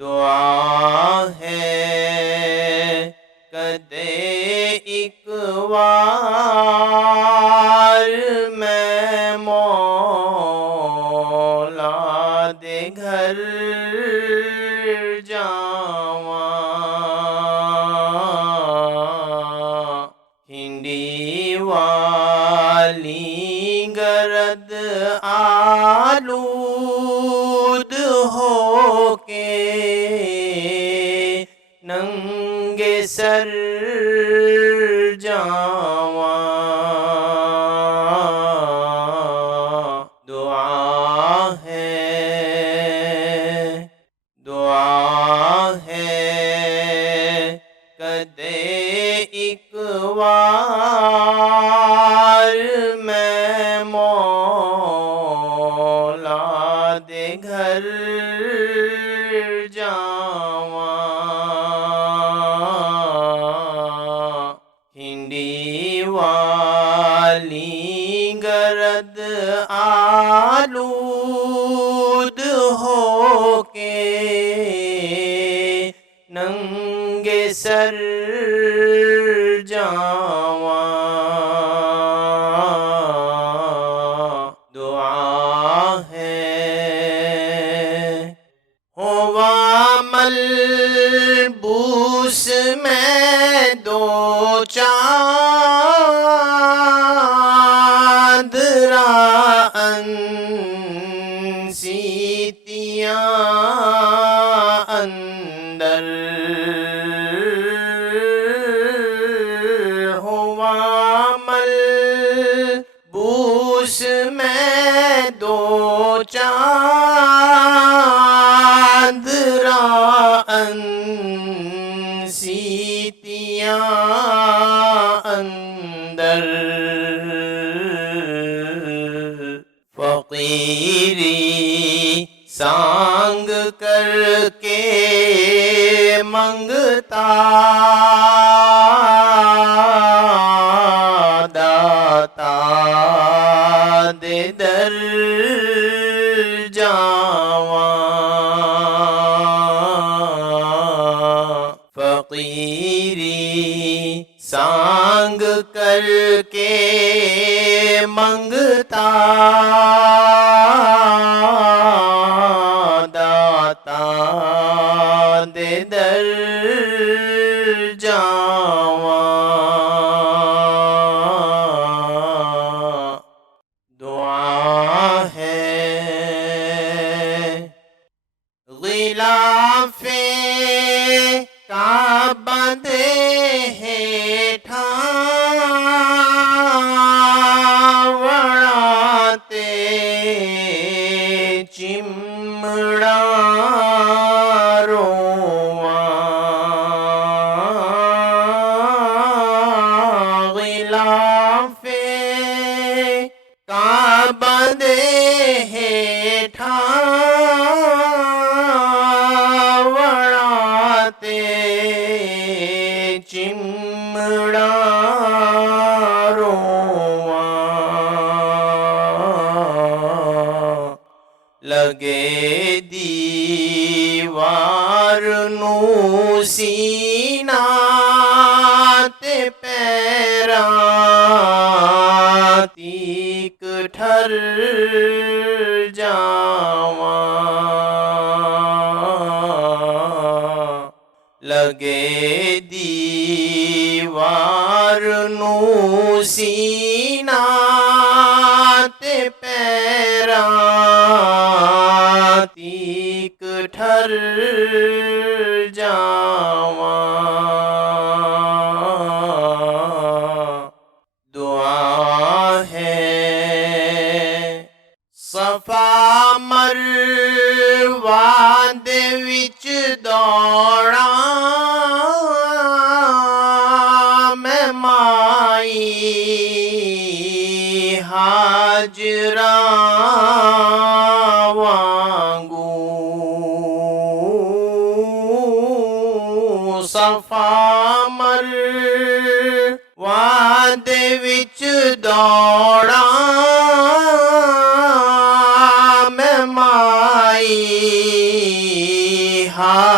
دعا ہے کدے ایک وار میں مولا دے گھر جاواں، ہنڈی والی گرد آلود ہو کے ننگے سر جاواں، دعا ہے کدے ایک وار میں مولا دے گھر جاواں، ہنڈی والی گرد آلود ہو کے ننگے سر جاواں، دعا ہے ہوا ملبوس میں دو چادراں سیتیاں اندر، ہوا ملبوس میں دو چادراں سیتیاں اندر، فقیری سانگ کر کے منگتا داتا دے در جاواں، فقیری سانگ کر کے منگتا داتا دے در جاواں، دعا ہے غلاف کعبہ دے ہیٹھاں وڑاتے چمڑاں رواں، غلاف کعبہ دے ہیٹھاں وڑاتے چمڑاں رواں، لگے دیوار نو سینہ تے پیراں تیک ٹھر جاواں، لگے دیوار نو سینہ تے پیراں تیک ٹھر جاواں، دعا ہے صفا مروہ دے وچ دوڑاں میں مائی ہاجراں وانگوں، صفا مروہ دے وچ دوڑاں میں مائی ہاجراں